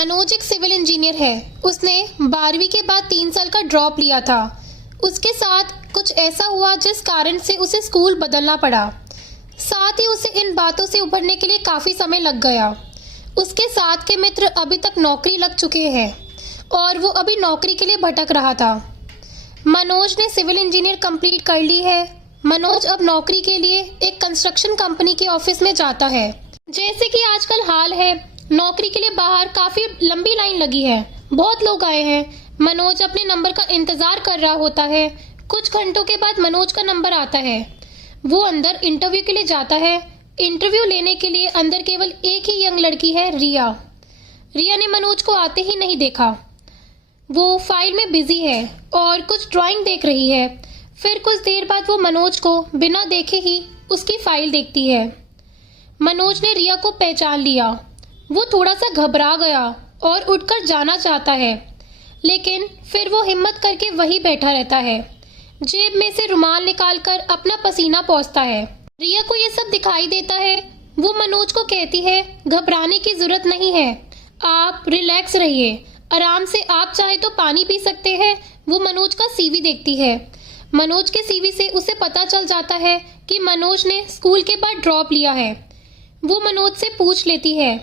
मनोज एक civil engineer है। उसने 12वीं के बाद 3 साल का ड्रॉप लिया था। उसके साथ कुछ ऐसा हुआ जिस कारण से उसे स्कूल बदलना पड़ा। साथ ही उसे इन बातों से उभरने के लिए काफ़ी समय लग गया। उसके साथ के मित्र अभी तक नौकरी लग चुके हैं और वो अभी नौकरी के लिए भटक रहा था। मनोज ने सिविल इंजीनियर कंप्लीट कर ली है। मनोज अब नौकरी के लिए एक कंस्ट्रक्शन कंपनी के ऑफिस में जाता है। जैसे कि आजकल हाल है, नौकरी के लिए बाहर काफ़ी लंबी लाइन लगी है। बहुत लोग आए हैं। मनोज अपने नंबर का इंतज़ार कर रहा होता है। कुछ घंटों के बाद मनोज का नंबर आता है। वो अंदर इंटरव्यू के लिए जाता है। इंटरव्यू लेने के लिए अंदर केवल एक ही यंग लड़की है, रिया। रिया ने मनोज को आते ही नहीं देखा। वो फाइल में बिजी है और कुछ ड्राइंग देख रही है। फिर कुछ देर बाद वो मनोज को बिना देखे ही उसकी फाइल देखती है। मनोज ने रिया को पहचान लिया। वो थोड़ा सा घबरा गया और उठकर जाना चाहता है, लेकिन फिर वो हिम्मत करके वहीं बैठा रहता है। जेब में से रुमाल निकालकर अपना पसीना पोंछता है। रिया को ये सब दिखाई देता है। वो मनोज को कहती है, घबराने की जरूरत नहीं है, आप रिलैक्स रहिए, आराम से, आप चाहे तो पानी पी सकते हैं। वो मनोज का सीवी देखती है। मनोज के सीवी से उसे पता चल जाता है कि मनोज ने स्कूल के बाद ड्रॉप लिया है। वो मनोज से पूछ लेती है,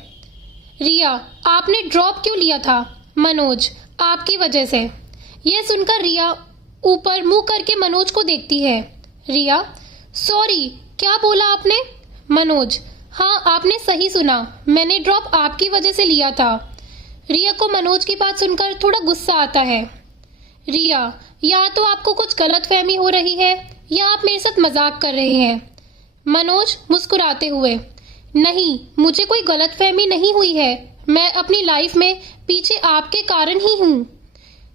रिया, आपने ड्रॉप क्यों लिया था? मनोज, आपकी वजह से। यह सुनकर रिया ऊपर मुंह करके मनोज को देखती है। रिया, सॉरी, क्या बोला आपने? मनोज, हाँ, आपने सही सुना, मैंने ड्रॉप आपकी वजह से लिया था। रिया को मनोज की बात सुनकर थोड़ा गुस्सा आता है। रिया, या तो आपको कुछ गलतफहमी हो रही है या आप मेरे साथ मजाक कर रहे हैं। मनोज मुस्कुराते हुए, नहीं, मुझे कोई गलतफहमी नहीं हुई है, मैं अपनी लाइफ में पीछे आपके कारण ही हूँ।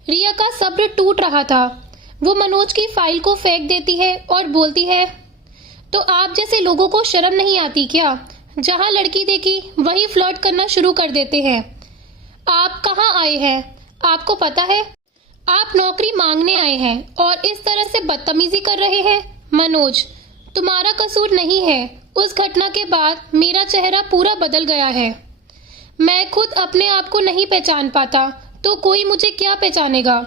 रिया का सब्र टूट रहा था। वो मनोज की फाइल को फेंक देती है और बोलती है, तो आप जैसे लोगों को शर्म नहीं आती क्या? जहाँ लड़की देखी वही फ्लर्ट करना शुरू कर देते हैं। आप कहाँ आए हैं? आपको पता है, आप नौकरी मांगने आए हैं और इस तरह से बदतमीजी कर रहे हैं। मनोज, तुम्हारा कसूर नहीं है। उस घटना के बाद मेरा चेहरा पूरा बदल गया है। मैं खुद अपने आप को नहीं पहचान पाता, तो कोई मुझे क्या पहचानेगा?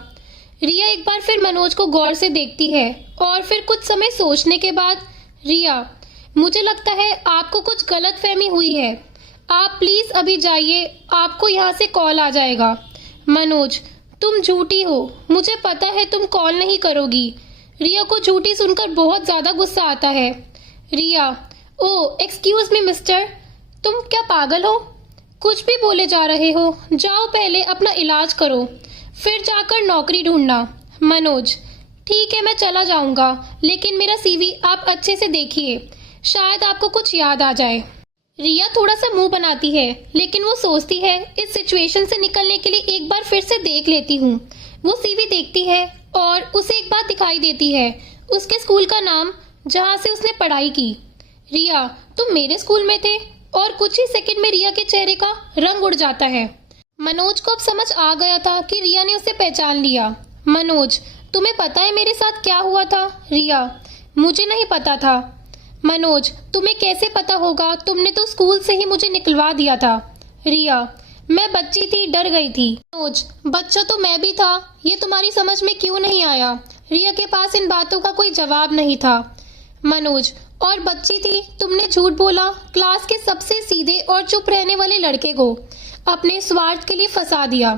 रिया एक बार फिर मनोज को गौर से देखती है और फिर कुछ समय सोचने के बाद, रिया, मुझे लगता है आपको कुछ गलतफहमी हुई है। आप प्लीज अभी जाइए, आपको यहाँ से कॉल आ जाएगा। मनोज, तुम झूठी हो, मुझे पता है तुम कॉल नहीं करोगी। रिया को झूठी सुनकर बहुत ज्यादा गुस्सा आता है। रिया, ओ एक्सक्यूज मी मिस्टर, तुम क्या पागल हो? कुछ भी बोले जा रहे हो, जाओ पहले अपना इलाज करो, फिर जाकर नौकरी ढूंढना। मनोज, ठीक है, मैं चला जाऊंगा, लेकिन मेरा सीवी आप अच्छे से देखिए, शायद आपको कुछ याद आ जाए। रिया थोड़ा सा मुंह बनाती है, लेकिन वो सोचती है इस सिचुएशन से निकलने के लिए एक बार फिर से देख लेती हूँ। वो सीवी देखती है और उसे एक बात दिखाई देती है, उसके स्कूल का नाम जहाँ से उसने पढ़ाई की। रिया, तुम मेरे स्कूल में थे? और कुछ ही सेकंड में रिया के चेहरे का रंग उड़ जाता है। मनोज को अब समझ आ गया था कि रिया ने उसे पहचान लिया। मनोज, तुम्हें पता है मेरे साथ क्या हुआ था? रिया, मुझे नहीं पता था। मनोज, तुम्हें कैसे पता होगा, तुमने तो स्कूल से ही मुझे निकलवा दिया था। रिया, मैं बच्ची थी, डर गई थी। मनोज, बच्चा तो मैं भी था, ये तुम्हारी समझ में क्यों नहीं आया? रिया के पास इन बातों का कोई जवाब नहीं था। मनोज, और बच्ची थी, तुमने झूठ बोला, क्लास के सबसे सीधे और चुप रहने वाले लड़के को अपने स्वार्थ के लिए फंसा दिया।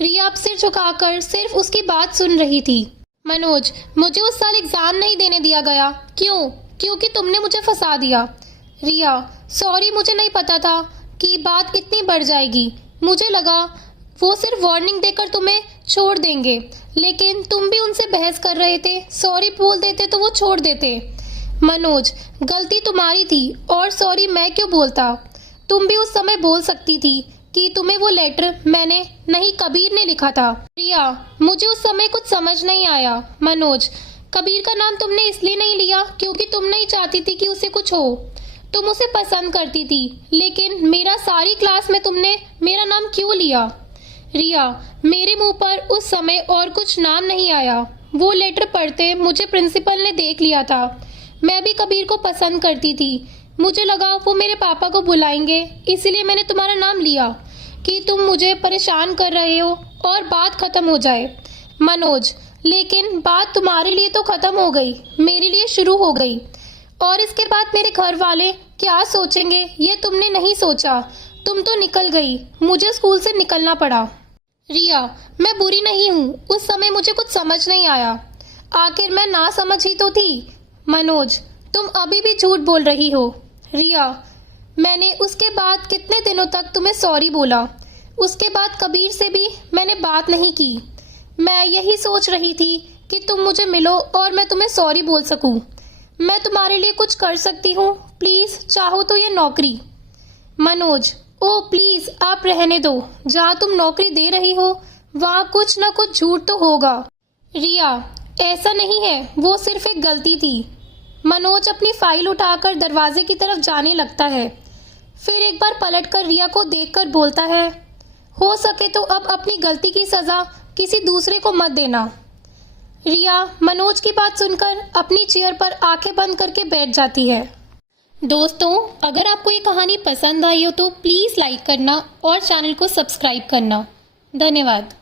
रिया अब सिर झुकाकर सिर्फ उसकी बात सुन रही थी। मनोज, मुझे उस साल एग्जाम नहीं देने दिया गया। क्यों? क्योंकि तुमने मुझे फंसा दिया। रिया, सॉरी, मुझे नहीं पता था कि बात इतनी बढ़ जाएगी। मुझे लगा वो सिर्फ वार्निंग देकर तुम्हें छोड़ देंगे, लेकिन तुम भी उनसे बहस कर रहे थे, सॉरी बोल देते तो वो छोड़ देते। मनोज, गलती तुम्हारी थी और सॉरी मैं क्यों बोलता? तुम भी उस समय बोल सकती थी कि तुम्हें वो लेटर मैंने नहीं, कबीर ने लिखा था। रिया, मुझे उस समय कुछ समझ नहीं आया। मनोज, कबीर का नाम तुमने इसलिए नहीं लिया क्योंकि तुम नहीं चाहती थी कि उसे कुछ हो, तुम उसे पसंद करती थी, लेकिन मेरा सारी क्लास में तुमने मेरा नाम क्यों लिया? रिया, मेरे मुंह पर उस समय और कुछ नाम नहीं आया। वो लेटर पढ़ते मुझे प्रिंसिपल ने देख लिया था। मैं भी कबीर को पसंद करती थी, मुझे लगा वो मेरे पापा को बुलाएंगे, इसलिए मैंने तुम्हारा नाम लिया। कि तुम मुझे परेशान कर रहे हो और बात खत्म हो जाए। मनोज, लेकिन बात तुम्हारे लिए तो खत्म हो गई, मेरे लिए शुरू हो गई। और इसके बाद मेरे घर वाले क्या सोचेंगे ये तुमने नहीं सोचा। तुम तो निकल गई, मुझे स्कूल से निकलना पड़ा। रिया, मैं बुरी नहीं हूँ, उस समय मुझे कुछ समझ नहीं आया। आखिर मैं ना समझ ही तो थी। मनोज, तुम अभी भी झूठ बोल रही हो। रिया, मैंने उसके बाद कितने दिनों तक तुम्हें सॉरी बोला। उसके बाद कबीर से भी मैंने बात नहीं की। मैं यही सोच रही थी कि तुम मुझे मिलो और मैं तुम्हें सॉरी बोल सकूं। मैं तुम्हारे लिए कुछ कर सकती हूँ, प्लीज चाहो तो ये नौकरी। मनोज, ओ प्लीज आप रहने दो। जहाँ तुम नौकरी दे रही हो वहाँ कुछ ना कुछ झूठ तो होगा। रिया, ऐसा नहीं है, वो सिर्फ एक गलती थी। मनोज अपनी फाइल उठाकर दरवाजे की तरफ जाने लगता है, फिर एक बार पलटकर रिया को देखकर बोलता है, हो सके तो अब अपनी गलती की सजा किसी दूसरे को मत देना। रिया मनोज की बात सुनकर अपनी चेयर पर आंखें बंद करके बैठ जाती है। दोस्तों, अगर आपको ये कहानी पसंद आई हो तो प्लीज़ लाइक करना और चैनल को सब्सक्राइब करना। धन्यवाद।